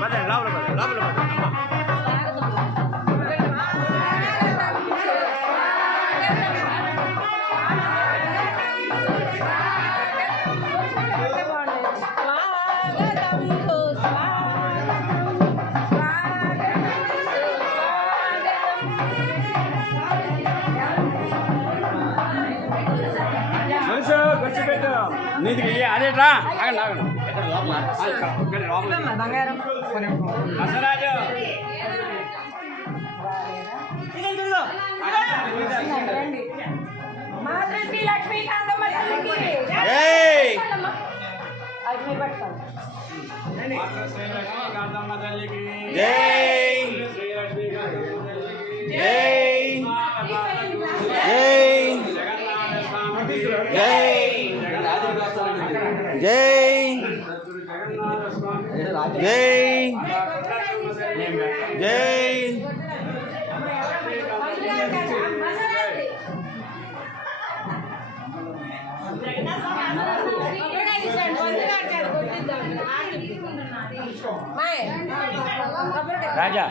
பதன் லாவில் பதன் லாவில் பதன் அம்மா Thank you. మనిషి ఖర్చు పెట్టు. నీటికి అదేట్రా ఆగండి ఆగండి. ఇక్కడ, ఇక్కడ లోపల జై జై జై జై రాజా